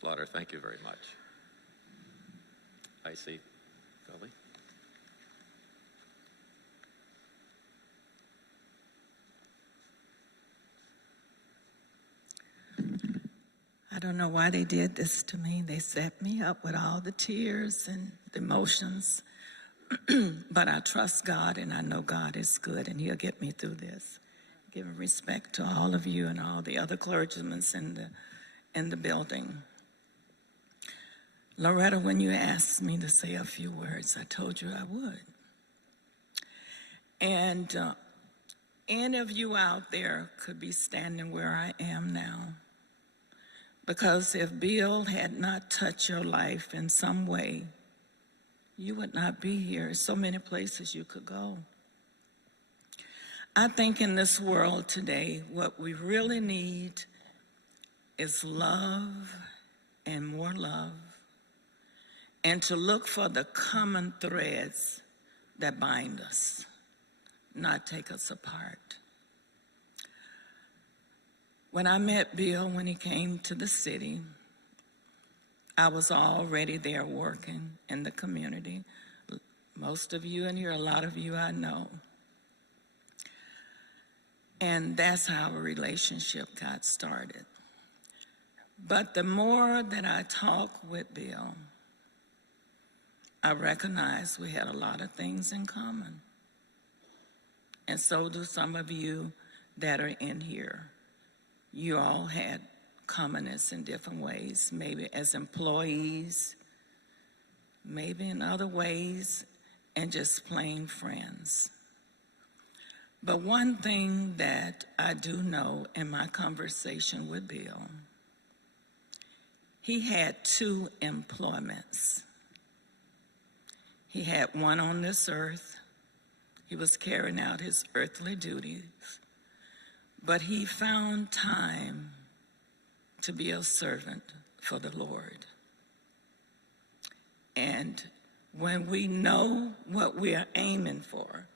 Slaughter, thank you very much. I see. Gully. I don't know why they did this to me. They set me up with all the tears and the emotions. But I trust God, and I know God is good, and He'll get me through this. Giving respect to all of you and all the other clergymen in the building. Loretta, when you asked me to say a few words, I told you I would. And any of you out there could be standing where I am now. Because if Bill had not touched your life in some way, you would not be here. So many places you could go. I think in this world today, what we really need is love and more love, and to look for the common threads that bind us, not take us apart. When I met Bill when he came to the city, I was already there working in the community. Most of you in here, a lot of you I know. And that's how a relationship got started. But the more that I talk with Bill, I recognize we had a lot of things in common. And so do some of you that are in here. You all had commonness in different ways, maybe as employees, maybe in other ways, and just plain friends. But one thing that I do know in my conversation with Bill, he had two employments. He had one on this earth. He was carrying out his earthly duties. But he found time to be a servant for the Lord. And when we know what we are aiming for,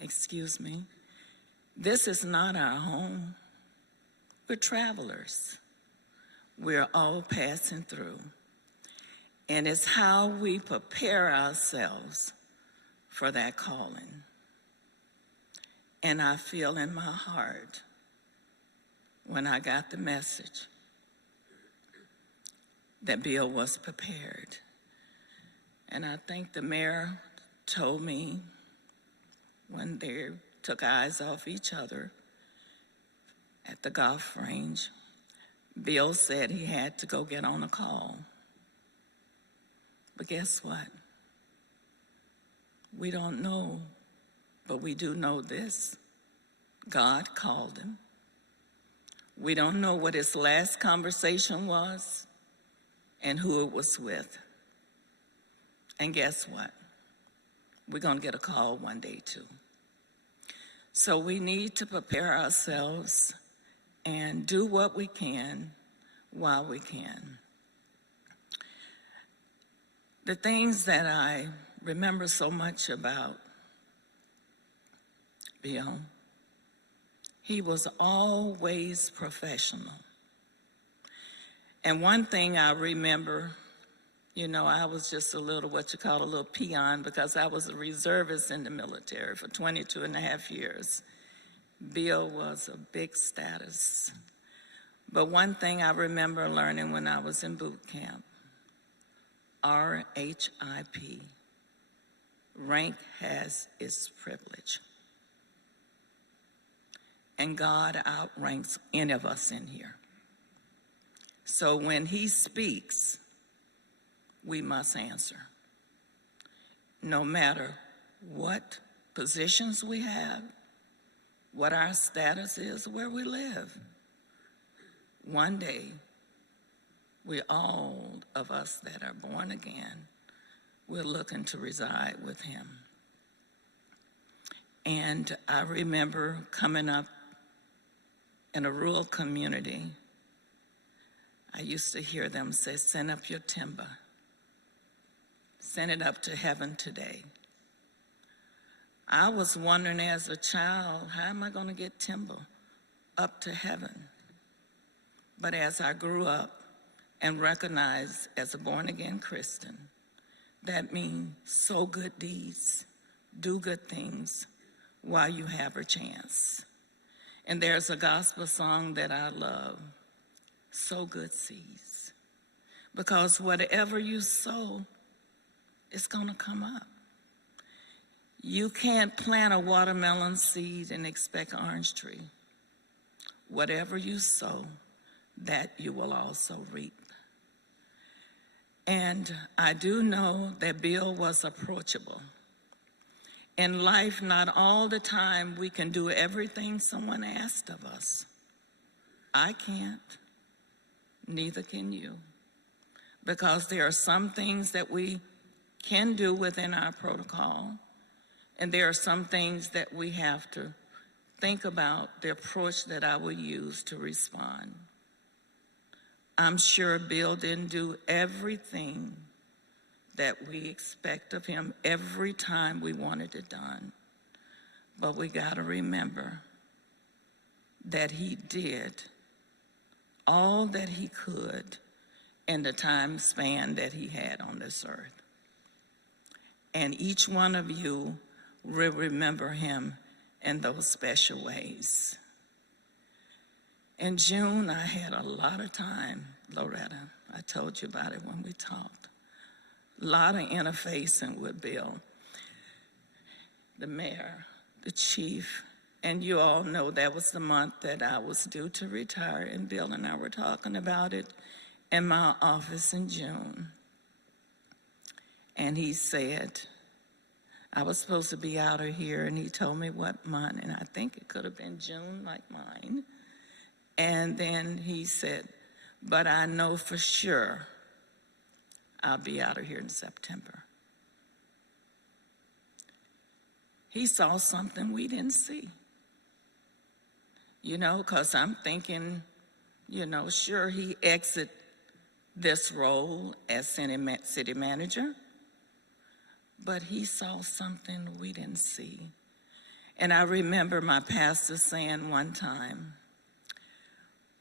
excuse me, this is not our home. We're travelers. We're all passing through. And it's how we prepare ourselves for that calling. And I feel in my heart when I got the message that Bill was prepared. And I think the mayor told me when they took eyes off each other at the golf range, Bill said he had to go get on a call. But guess what? We don't know, but we do know this. God called him. We don't know what his last conversation was and who it was with. And guess what? We're going to get a call one day too. So we need to prepare ourselves and do what we can while we can. The things that I remember so much about Bill, he was always professional. And one thing I remember, you know, I was just a little, what you call a little peon, because I was a reservist in the military for 22 and a half years. Bill was a big status. But one thing I remember learning when I was in boot camp, RHIP, rank has its privilege. And God outranks any of us in here. So when he speaks, we must answer. No matter what positions we have, what our status is, where we live. One day, we all of us that are born again, we're looking to reside with him. And I remember coming up in a rural community, I used to hear them say, send up your timber. Send it up to heaven today. I was wondering as a child, how am I going to get timber up to heaven? But as I grew up and recognize as a born-again Christian, that means sow good deeds, do good things while you have a chance. And there's a gospel song that I love, sow good seeds. Because whatever you sow, it's going to come up. You can't plant a watermelon seed and expect an orange tree. Whatever you sow, that you will also reap. And I do know that Bill was approachable. In life, not all the time we can do everything someone asked of us. I can't, neither can you. Because there are some things that we can do within our protocol, and there are some things that we have to think about the approach that I will use to respond. I'm sure Bill didn't do everything that we expect of him every time we wanted it done. But we got to remember that he did all that he could in the time span that he had on this earth. And each one of you will remember him in those special ways. In June, I had a lot of time, Loretta. I told you about it when we talked. A lot of interfacing with Bill, the mayor, the chief, and you all know that was the month that I was due to retire, and Bill and I were talking about it in my office in June. And he said, I was supposed to be out of here, and he told me what month, and I think it could have been June like mine. And then he said, but I know for sure I'll be out of here in September. He saw something we didn't see. You know, because I'm thinking, you know, sure, he exit this role as city manager, but he saw something we didn't see. And I remember my pastor saying one time,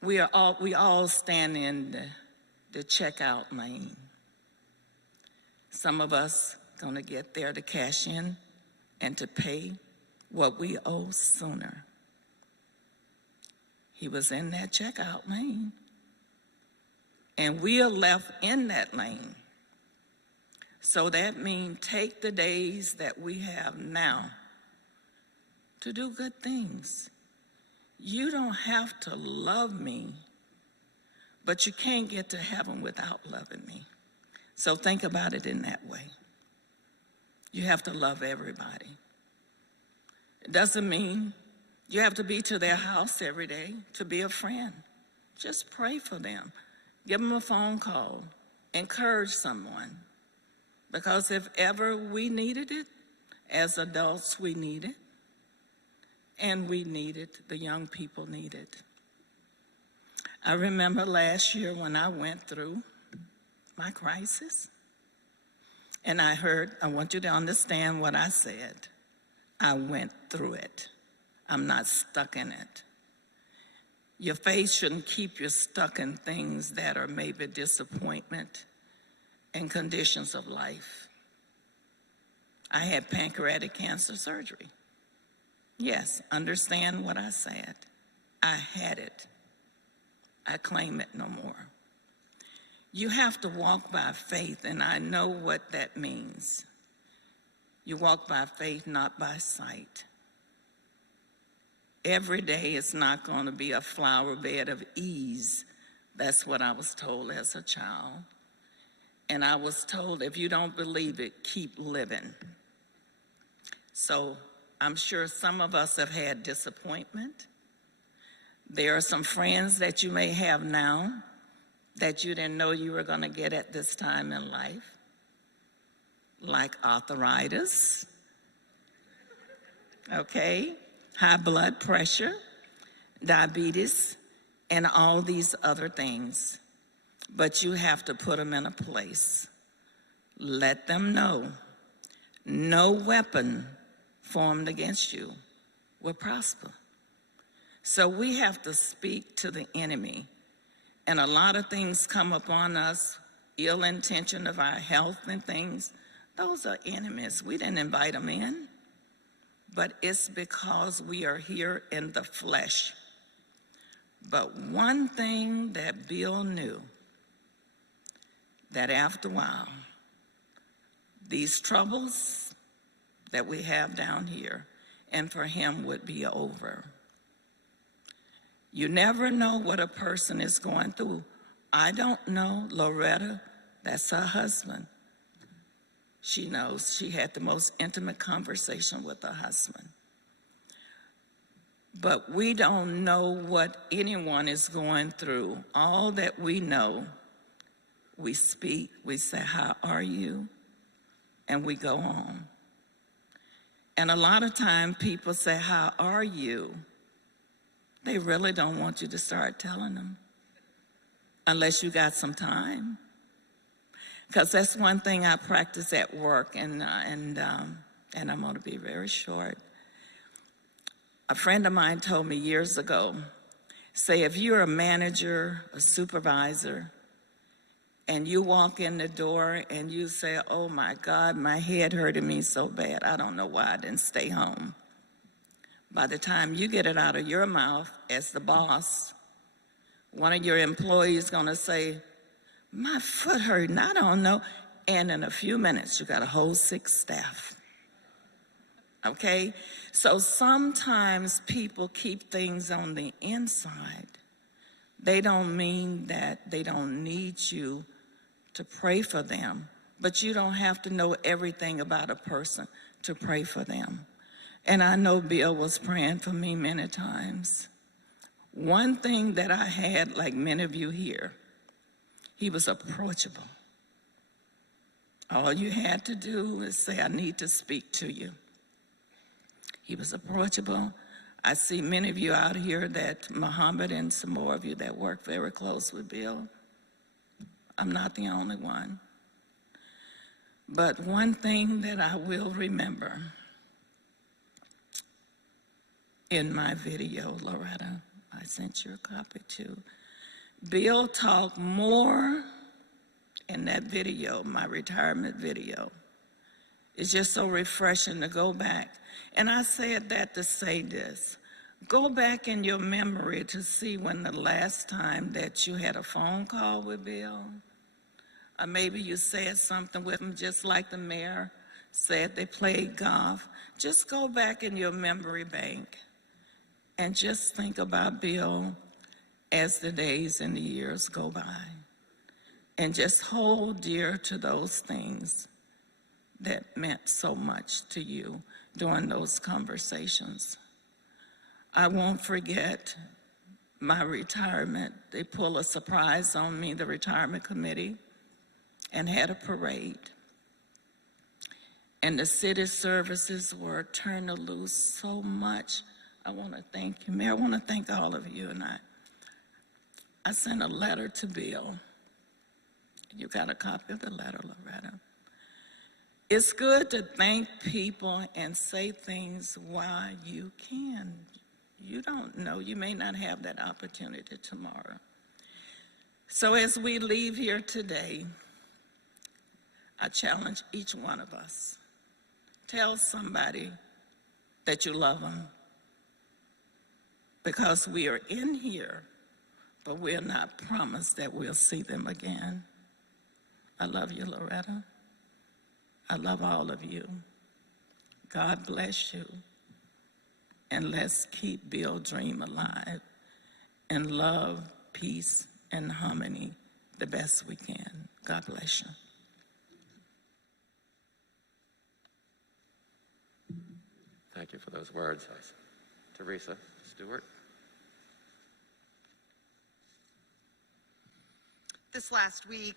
we all stand in the checkout lane. Some of us gonna get there to cash in and to pay what we owe sooner. He was in that checkout lane, and we are left in that lane. So that means take the days that we have now to do good things. You don't have to love me, but you can't get to heaven without loving me. So think about it in that way. You have to love everybody. It doesn't mean you have to be to their house every day to be a friend. Just pray for them. Give them a phone call. Encourage someone. Because if ever we needed it, as adults we need it. And we need it, the young people need it. I remember last year when I went through my crisis, and I want you to understand what I said. I went through it. I'm not stuck in it. Your faith shouldn't keep you stuck in things that are maybe disappointment and conditions of life. I had pancreatic cancer surgery. Yes, understand what I said. I had it. I claim it no more. You have to walk by faith, and I know what that means. You walk by faith, not by sight. Every day is not going to be a flower bed of ease. That's what I was told as a child. And I was told, if you don't believe it, keep living. So I'm sure some of us have had disappointment. There are some friends that you may have now that you didn't know you were going to get at this time in life, like arthritis, okay, high blood pressure, diabetes, and all these other things. But you have to put them in a place. Let them know no weapon formed against you will prosper. So we have to speak to the enemy And a lot of things come upon us, ill intention of our health and things. Those are enemies. We didn't invite them in, but it's because we are here in the flesh. But one thing that Bill knew, that after a while, these troubles that we have down here, and for him would be over. You never know what a person is going through. I don't know. Loretta, that's her husband. She knows. She had the most intimate conversation with her husband. But we don't know what anyone is going through. All that we know, we speak, we say, "How are you?" And we go on. And a lot of time people say, "How are you?" They really don't want you to start telling them unless you got some time. Because that's one thing I practice at work, and I'm going to be very short. A friend of mine told me years ago, say if you're a manager, a supervisor, and you walk in the door and you say, "Oh my God, my head hurting me so bad, I don't know why I didn't stay home." By the time you get it out of your mouth as the boss, one of your employees is gonna say, "My foot hurting, I don't know." And in a few minutes, you got a whole sick staff. Okay? So sometimes people keep things on the inside. They don't mean that they don't need you to pray for them, but you don't have to know everything about a person to pray for them. And I know Bill was praying for me many times. One thing that I had, like many of you here, he was approachable. All you had to do is say, "I need to speak to you." He was approachable. I see many of you out here that Muhammad and some more of you that work very close with Bill. I'm not the only one. But one thing that I will remember in my video, Loretta, I sent you a copy too. Bill talked more in that video, my retirement video. It's just so refreshing to go back. And I said that to say this. Go back in your memory to see when the last time that you had a phone call with Bill, or maybe you said something with him, just like the mayor said they played golf. Just go back in your memory bank and just think about Bill as the days and the years go by. And just hold dear to those things that meant so much to you during those conversations. I won't forget my retirement. They pulled a surprise on me, the retirement committee, and had a parade. And the city services were turned loose so much. I want to thank you, Mayor. I want to thank all of you. And I sent a letter to Bill. You got a copy of the letter, Loretta. It's good to thank people and say things while you can. You don't know, you may not have that opportunity tomorrow. So as we leave here today, I challenge each one of us. Tell somebody that you love them, because we are in here, but we're not promised that we'll see them again. I love you, Loretta. I love all of you. God bless you. And let's keep Bill's dream alive and love, peace, and harmony the best we can. God bless you. Thank you for those words, Teresa Stewart. This last week,